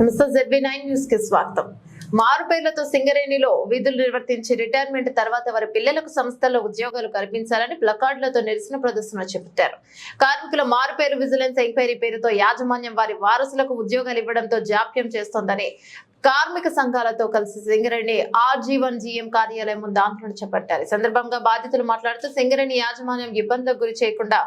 నమస్తే ZB nine న్యూస్కి స్వాగతం. మారు పేర్లతో సింగరేణిలో విధులు నిర్వర్తించి రిటైర్మెంట్ తర్వాత వారి పిల్లలకు సంస్థల్లో ఉద్యోగాలు కల్పించాలని ప్లకార్డులతో నిరసన ప్రదర్శన చేపట్టారు. కార్మికుల మారు పేరు విజిలెన్స్ ఎంక్వైరీ పేరుతో యాజమాన్యం వారి వారసులకు ఉద్యోగాలు ఇవ్వడంతో జాప్యం చేస్తోందని కార్మిక సంఘాలతో కలిసి సింగరేణి ఆర్జీవన్ జీఎం కార్యాలయం ముందు ఆందోళన చేపట్టారు. ఈ సందర్భంగా బాధితులు మాట్లాడుతూ సింగరేణి యాజమాన్యం ఇబ్బందులకు గురి చేయకుండా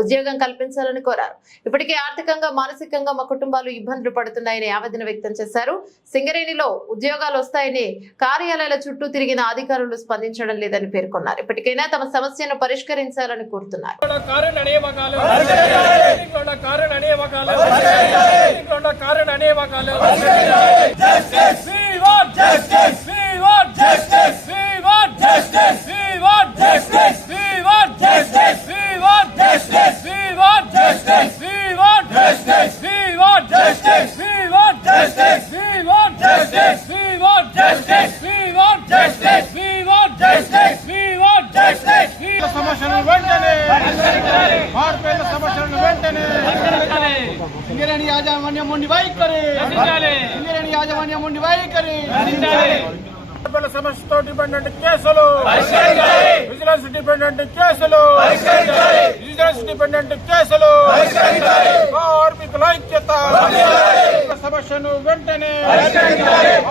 ఉద్యోగం కల్పించాలని కోరారు. ఇప్పటికే ఆర్థికంగా మానసికంగా మా కుటుంబాలు ఇబ్బందులు పడుతున్నాయని ఆవేదన వ్యక్తం చేశారు. సింగరేణిలో ఉద్యోగాలు వస్తాయని కార్యాలయాల చుట్టూ తిరిగిన అధికారులు స్పందించడం లేదని పేర్కొన్నారు. ఇప్పటికైనా తమ సమస్యను పరిష్కరించాలని కోరుతున్నారు. కారణ యాజమాన్యం ఉండి వైఖరి. యాజమాన్యం ఉండి వైఖరి. సమస్యతో డిపెండెంట్ కేసులు. విజిలెన్స్ డిపెండెంట్ కేసులు. విజిలెన్స్ డిపెండెంట్ కేసులు. కార్మికుల ఐక్యత. సమస్యను వెంటనే.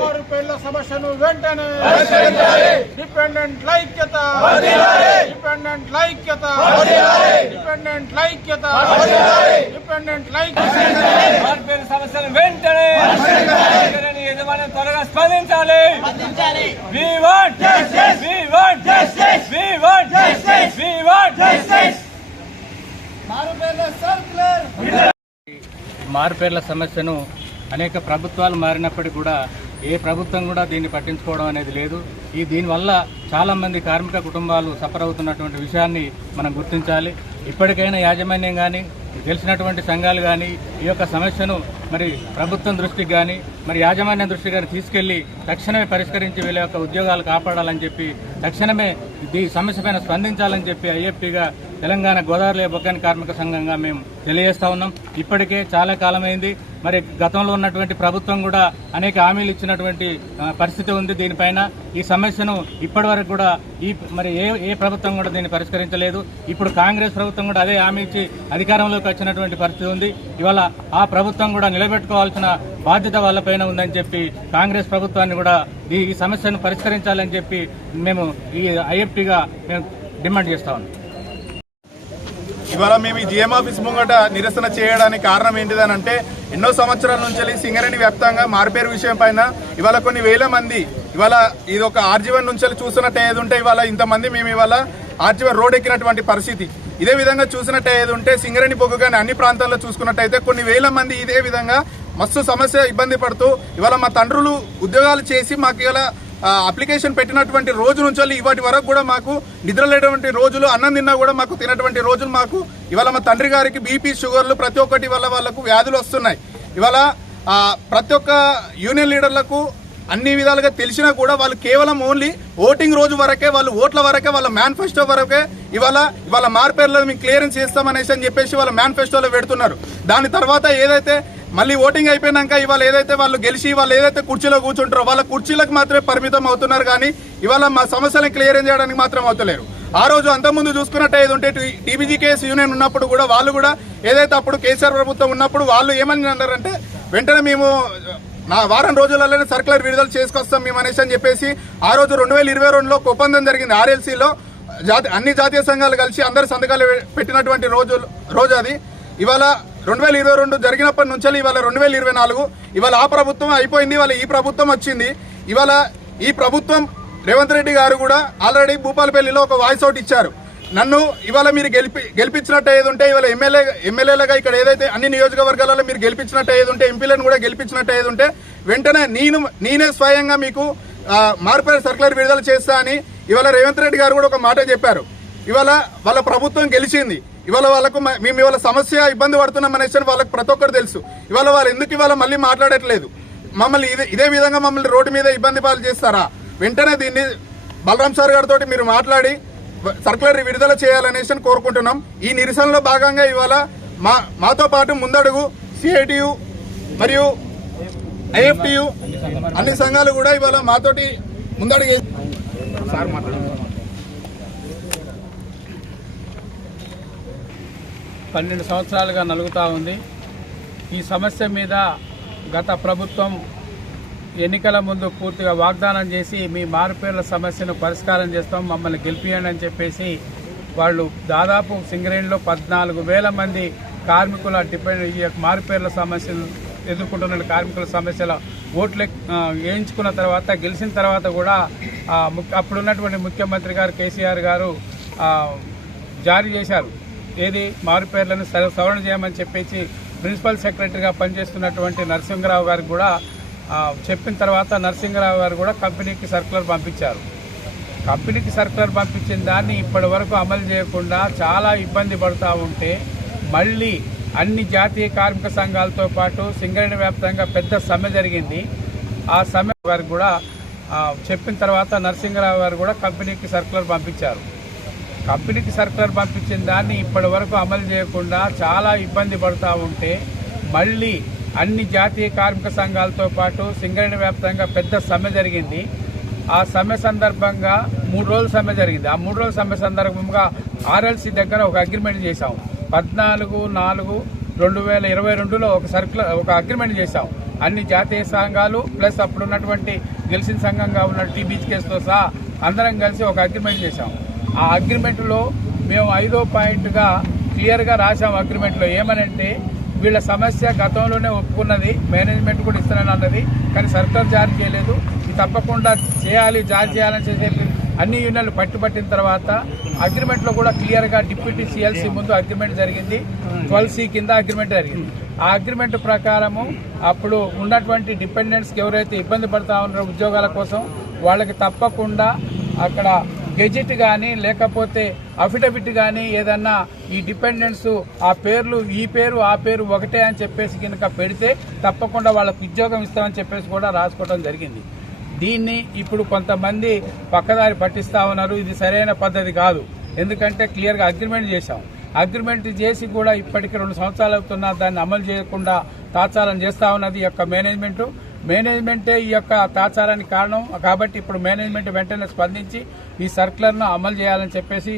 ఆరు పేర్ల సమస్యను వెంటనే. డిపెండెంట్ ఐక్యత. డిపెండెంట్ ఐక్యత. డిపెండెంట్ ఐక్యత. డిపెండెంట్ ఐక్యత మార్పేరు సమస్యలు వెంటనే సింగరేణి యజమాని త్వరగా స్పందించాలి We want justice! We want justice! We want justice! We want justice! మార్పేర్ల సమస్యను అనేక ప్రభుత్వాలు మారినప్పటికీ కూడా ఏ ప్రభుత్వం కూడా దీన్ని పట్టించుకోవడం అనేది లేదు. ఈ దీనివల్ల చాలామంది కార్మిక కుటుంబాలు సఫర్ అవుతున్నటువంటి విషయాన్ని మనం గుర్తించాలి. ఇప్పటికైనా యాజమాన్యం కానీ గెలిచినటువంటి సంఘాలు కానీ ఈ యొక్క సమస్యను మరి ప్రభుత్వం దృష్టికి కానీ మరి యాజమాన్యం దృష్టికి కానీ తీసుకెళ్ళి తక్షణమే పరిష్కరించి వీళ్ళ యొక్క ఉద్యోగాలు కాపాడాలని చెప్పి తక్షణమే ఈ సమస్య పైన స్పందించాలని చెప్పి ఐఎఫ్టీగా తెలంగాణ గోదావరి బొగ్గని కార్మిక సంఘంగా మేము తెలియజేస్తా ఉన్నాం. ఇప్పటికే చాలా కాలమైంది. మరి గతంలో ఉన్నటువంటి ప్రభుత్వం కూడా అనేక హామీలు ఇచ్చినటువంటి పరిస్థితి ఉంది దీనిపైన. ఈ సమస్యను ఇప్పటి వరకు కూడా ఈ మరి ఏ ఏ ప్రభుత్వం కూడా దీన్ని పరిష్కరించలేదు. ఇప్పుడు కాంగ్రెస్ ప్రభుత్వం కూడా అదే హామీ ఇచ్చి అధికారంలోకి వచ్చినటువంటి పరిస్థితి ఉంది. ఇవాళ ఆ ప్రభుత్వం కూడా నిలబెట్టుకోవాల్సిన బాధ్యత వాళ్ళపైన ఉందని చెప్పి కాంగ్రెస్ ప్రభుత్వాన్ని కూడా ఈ సమస్యను పరిష్కరించాలని చెప్పి మేము ఈ ఐఎఫ్టీగా మేము డిమాండ్ చేస్తా ఉన్నాం. ఇవాళ మేము ఈ జిఎం ఆఫీస్ ముంగట నిరసన చేయడానికి కారణం ఏంటిదని అంటే ఎన్నో సంవత్సరాల నుంచి సింగరేణి వ్యాప్తంగా మారుపేరు విషయం పైన ఇవాళ కొన్ని వేల మంది ఇవాళ ఇది ఒక ఆర్జీవన్ నుంచి చూసినట్టు ఏది ఉంటే ఇవాళ ఇంతమంది మేము ఇవాళ ఆర్జీవన్ రోడ్ ఎక్కినటువంటి పరిస్థితి. ఇదే విధంగా చూసినట్టు ఏది ఉంటే సింగరేణి బొగ్గు కానీ అన్ని ప్రాంతాల్లో చూసుకున్నట్టయితే కొన్ని వేల మంది ఇదే విధంగా మస్తు సమస్య ఇబ్బంది పడుతూ ఇవాళ మా తండ్రులు ఉద్యోగాలు చేసి మాకు ఇలా అప్లికేషన్ పెట్టినటువంటి రోజు నుంచి ఇవాటి వరకు కూడా మాకు నిద్ర లేనటువంటి రోజులు అన్నం తిన్నా కూడా మాకు తినటువంటి రోజులు మాకు. ఇవాళ మా తండ్రి గారికి బీపీ షుగర్లు ప్రతి ఒక్కటి వల్ల వాళ్ళకు వ్యాధులు వస్తున్నాయి. ఇవాళ ప్రతి ఒక్క యూనియన్ లీడర్లకు అన్ని విధాలుగా తెలిసినా కూడా వాళ్ళు కేవలం ఓన్లీ ఓటింగ్ రోజు వరకే వాళ్ళు ఓట్ల వరకే వాళ్ళ మేనిఫెస్టో వరకే ఇవాళ ఇవాళ మార్పేర్లో మేము క్లియరెన్స్ చేస్తామనేసి అని చెప్పేసి వాళ్ళ మేనిఫెస్టోలో పెడుతున్నారు. దాని తర్వాత ఏదైతే మళ్ళీ ఓటింగ్ అయిపోయినాక ఇవాళ ఏదైతే వాళ్ళు గెలిచి వాళ్ళు ఏదైతే కుర్చీలో కూర్చుంటారో వాళ్ళ కుర్చీలకు మాత్రమే పరిమితం అవుతున్నారు కానీ ఇవాళ మా సమస్యలను క్లియర్ చేయడానికి మాత్రం అవుతలేరు. ఆ రోజు అంతకుముందు చూసుకున్నట్టే ఏది ఉంటే టీబీజీకేఎస్ యూనియన్ ఉన్నప్పుడు కూడా వాళ్ళు కూడా ఏదైతే అప్పుడు కేసీఆర్ ప్రభుత్వం ఉన్నప్పుడు వాళ్ళు ఏమని అన్నారంటే వెంటనే మేము నా వారం రోజులలోనే సర్కులర్ విడుదల చేసుకొస్తాం మేము అనేసి అని చెప్పేసి ఆ రోజు రెండు వేల ఇరవై రెండులో ఒప్పందం జరిగింది ఆర్ఎల్సీలో. జాతి అన్ని జాతీయ సంఘాలు కలిసి అందరు సంతకాలు పెట్టినటువంటి రోజు రోజు అది. ఇవాళ రెండు వేల ఇరవై రెండు జరిగినప్పటి నుంచి ఇవాళ రెండు వేల ఇరవై నాలుగు ఇవాళ ఆ ప్రభుత్వం అయిపోయింది ఇవాళ ఈ ప్రభుత్వం వచ్చింది. ఇవాళ ఈ ప్రభుత్వం రేవంత్ రెడ్డి గారు కూడా ఆల్రెడీ భూపాలపల్లిలో ఒక వాయిస్ అవుట్ ఇచ్చారు. నన్ను ఇవాళ మీరు గెలిపి గెలిపించినట్టు ఏది ఉంటే ఇవాళ ఎమ్మెల్యే ఎమ్మెల్యేలుగా ఇక్కడ ఏదైతే అన్ని నియోజకవర్గాలలో మీరు గెలిపించినట్టు ఏది ఉంటే ఎంపీలను కూడా గెలిపించినట్టు ఏది ఉంటే వెంటనే నేను నేనే స్వయంగా మీకు మార్పేర్ మార్పేరు సర్కులర్ విడుదల చేస్తా అని ఇవాళ రేవంత్ రెడ్డి గారు కూడా ఒక మాట చెప్పారు. ఇవాళ వాళ్ళ ప్రభుత్వం గెలిచింది. ఇవాళ వాళ్ళకు మేము ఇవాళ సమస్య ఇబ్బంది పడుతున్నాం అనేసి వాళ్ళకి ప్రతి ఒక్కరు తెలుసు. ఇవాళ వాళ్ళు ఎందుకు ఇవాళ మళ్ళీ మాట్లాడట్లేదు? మమ్మల్ని ఇదే ఇదే విధంగా మమ్మల్ని రోడ్డు మీద ఇబ్బంది పాలు చేస్తారా? వెంటనే దీన్ని బలరాం సార్ గారితో మీరు మాట్లాడి సర్కులర్ విడుదల చేయాలనేసి అని కోరుకుంటున్నాం. ఈ నిరసనలో భాగంగా ఇవాళ మా మాతో పాటు ముందడుగు సిఐటియు మరియు ఐఎఫ్టియు అన్ని సంఘాలు కూడా ఇవాళ మాతోటి ముందడుగు సార్ మాట్లాడు పన్నెండు సంవత్సరాలుగా నలుగుతూ ఉంది. ఈ సమస్య మీద గత ప్రభుత్వం ఎన్నికల ముందు పూర్తిగా వాగ్దానం చేసి మీ మారుపేర్ల సమస్యను పరిష్కారం చేస్తాం మమ్మల్ని గెలిపియండి అని చెప్పేసి వాళ్ళు దాదాపు సింగరేణిలో పద్నాలుగు వేల మంది కార్మికుల డిపెండ్ ఈ మారుపేర్ల సమస్యను ఎదుర్కొంటున్న కార్మికుల సమస్యల ఓట్లు వేయించుకున్న తర్వాత గెలిచిన తర్వాత కూడా ముఖ్య- అప్పుడున్నటువంటి ముఖ్యమంత్రి గారు కేసీఆర్ గారు జారీ చేశారు. ఏది మారు పేర్లను సవరణ చేయమని చెప్పేసి ప్రిన్సిపల్ సెక్రటరీగా పనిచేస్తున్నటువంటి నరసింహరావు గారికి కూడా చెప్పిన తర్వాత నరసింహరావు గారు కూడా కంపెనీకి సర్కులర్ పంపించారు. కంపెనీకి సర్కులర్ పంపించిన దాన్ని ఇప్పటి వరకు అమలు చేయకుండా చాలా ఇబ్బంది పడుతూ ఉంటే మళ్ళీ అన్ని జాతీయ కార్మిక సంఘాలతో పాటు సింగరేణి వ్యాప్తంగా పెద్ద సమ్మె జరిగింది. ఆ సమ్మె వారికి కూడా చెప్పిన తర్వాత నరసింహరావు గారు కూడా కంపెనీకి సర్కులర్ పంపించారు. కంపెనీకి సర్కులర్ పంపించిన దాన్ని ఇప్పటి వరకు అమలు చేయకుండా చాలా ఇబ్బంది పడుతూ ఉంటే మళ్ళీ అన్ని జాతీయ కార్మిక సంఘాలతో పాటు సింగరేణి వ్యాప్తంగా పెద్ద సమ్మె జరిగింది. ఆ సమ్మె సందర్భంగా మూడు రోజుల సమ్మె జరిగింది. ఆ మూడు రోజుల సమ్మె సందర్భంగా ఆర్ఎల్సీ దగ్గర ఒక అగ్రిమెంట్ చేశాం. పద్నాలుగు నాలుగు రెండు వేల ఇరవై రెండులో ఒక సర్కులర్ ఒక అగ్రిమెంట్ చేశాం. అన్ని జాతీయ సంఘాలు ప్లస్ అప్పుడు ఉన్నటువంటి గెలిచిన సంఘంగా ఉన్న టీబీచ్ కేసుతో సహా అందరం కలిసి ఒక అగ్రిమెంట్ చేశాం. ఆ అగ్రిమెంట్లో మేము ఐదో పాయింట్గా క్లియర్గా రాసాం అగ్రిమెంట్లో. ఏమనంటే వీళ్ళ సమస్య గతంలోనే ఒప్పుకున్నది మేనేజ్మెంట్ కూడా ఇస్తానని అన్నది కానీ సర్కార్ జారీ చేయలేదు. ఇది తప్పకుండా చేయాలి జారీ చేయాలని చెప్పి అన్ని యూనియన్లు పట్టుబట్టిన తర్వాత అగ్రిమెంట్లో కూడా క్లియర్గా డిప్యూటీ సిఎల్సీ ముందు అగ్రిమెంట్ జరిగింది. ట్వెల్వ్ సి కింద అగ్రిమెంట్ జరిగింది. ఆ అగ్రిమెంట్ ప్రకారము అప్పుడు ఉన్నటువంటి డిపెండెంట్స్కి ఎవరైతే ఇబ్బంది పడతా ఉన్నారో ఉద్యోగాల కోసం వాళ్ళకి తప్పకుండా అక్కడ గెజిట్ కానీ లేకపోతే అఫిడవిట్ కానీ ఏదన్నా ఈ డిపెండెంట్స్ ఆ పేర్లు ఈ పేరు ఆ పేరు ఒకటే అని చెప్పేసి కనుక పెడితే తప్పకుండా వాళ్ళకు ఉద్యోగం ఇస్తామని చెప్పేసి కూడా రాసుకోవడం జరిగింది. దీన్ని ఇప్పుడు కొంతమంది పక్కదారి పట్టిస్తా ఉన్నారు. ఇది సరైన పద్ధతి కాదు. ఎందుకంటే క్లియర్గా అగ్రిమెంట్ చేశాం. అగ్రిమెంట్ చేసి కూడా ఇప్పటికి రెండు సంవత్సరాలు అవుతున్నా దాన్ని అమలు చేయకుండా తాత్సారం చేస్తా ఉన్నది యొక్క మేనేజ్మెంటు. మేనేజ్మెంటే ఈ యొక్క తాచారానికి కారణం. కాబట్టి ఇప్పుడు మేనేజ్మెంట్ వెంటనే స్పందించి ఈ సర్కులర్ను అమలు చేయాలని చెప్పేసి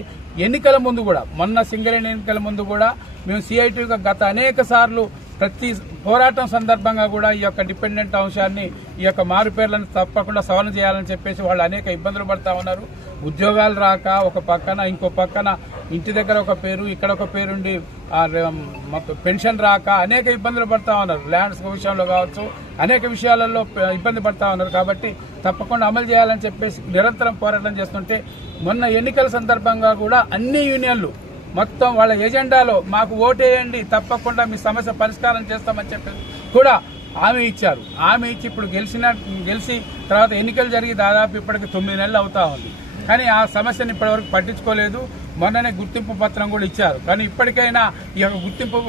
ఎన్నికల ముందు కూడా మొన్న సింగరేణి ఎన్నికల ముందు కూడా మేము సిఐటిగా గత అనేక సార్లు ప్రతి పోరాటం సందర్భంగా కూడా ఈ యొక్క డిపెండెంట్ అంశాన్ని ఈ యొక్క మారుపేర్లను తప్పకుండా సవరణ చేయాలని చెప్పేసి వాళ్ళు అనేక ఇబ్బందులు పడతా ఉన్నారు. ఉద్యోగాలు రాక ఒక పక్కన ఇంకో పక్కన ఇంటి దగ్గర ఒక పేరు ఇక్కడ ఒక పేరుండి పెన్షన్ రాక అనేక ఇబ్బందులు పడతా ఉన్నారు. ల్యాండ్స్ విషయంలో కావచ్చు అనేక విషయాలలో ఇబ్బంది పడతా ఉన్నారు. కాబట్టి తప్పకుండా అమలు చేయాలని చెప్పేసి నిరంతరం పోరాటం చేస్తుంటే మొన్న ఎన్నికల సందర్భంగా కూడా అన్ని యూనియన్లు మొత్తం వాళ్ళ ఎజెండాలో మాకు ఓటేయండి తప్పకుండా మీ సమస్య పరిష్కారం చేస్తామని చెప్పి కూడా హామీ ఇచ్చారు. హామీ ఇచ్చి ఇప్పుడు గెలిచిన గెలిచి తర్వాత ఎన్నికలు జరిగి దాదాపు ఇప్పటికి తొమ్మిది నెలలు అవుతా ఉంది. కానీ ఆ సమస్యను ఇప్పటివరకు పట్టించుకోలేదు. మొన్ననే గుర్తింపు పత్రం కూడా ఇచ్చారు. కానీ ఇప్పటికైనా ఈ యొక్క గుర్తింపు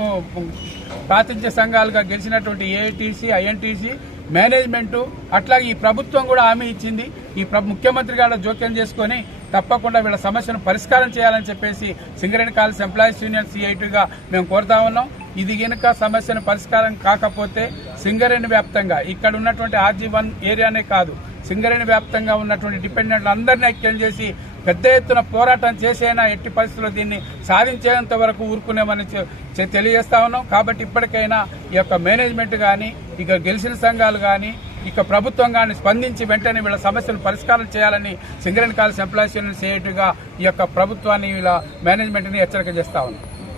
ప్రాతినిధ్య సంఘాలుగా గెలిచినటువంటి ఏఐటీసీ ఐఎన్టీసీ మేనేజ్మెంటు అట్లాగే ఈ ప్రభుత్వం కూడా హామీ ఇచ్చింది. ఈ ముఖ్యమంత్రి గారు జోక్యం చేసుకొని తప్పకుండా వీళ్ళ సమస్యను పరిష్కారం చేయాలని చెప్పేసి సింగరేణి కాలేజ్ ఎంప్లాయీస్ యూనియన్ సిఐటిగా మేము కోరుతా ఉన్నాం. ఇది కనుక సమస్యను పరిష్కారం కాకపోతే సింగరేణి వ్యాప్తంగా ఇక్కడ ఉన్నటువంటి ఆర్జీ వన్ ఏరియానే కాదు సింగరేణి వ్యాప్తంగా ఉన్నటువంటి డిపెండెంట్లు అందరినీ ఐక్యం చేసి పెద్ద ఎత్తున పోరాటం చేసైనా ఎట్టి పరిస్థితుల్లో దీన్ని సాధించేంత వరకు ఊరుకునేమని తెలియజేస్తా ఉన్నాం. కాబట్టి ఇప్పటికైనా ఈ యొక్క మేనేజ్మెంట్ కానీ ఇక గెలిచిన సంఘాలు కానీ ఇక ప్రభుత్వం కానీ స్పందించి వెంటనే వీళ్ళ సమస్యలు పరిష్కారం చేయాలని సింగరేణి కాలేజ్ ఎంప్లాయీస్ యూనియన్ సిఐటిగా ఈ యొక్క ప్రభుత్వాన్ని వీళ్ళ మేనేజ్మెంట్ని హెచ్చరిక చేస్తా ఉన్నాం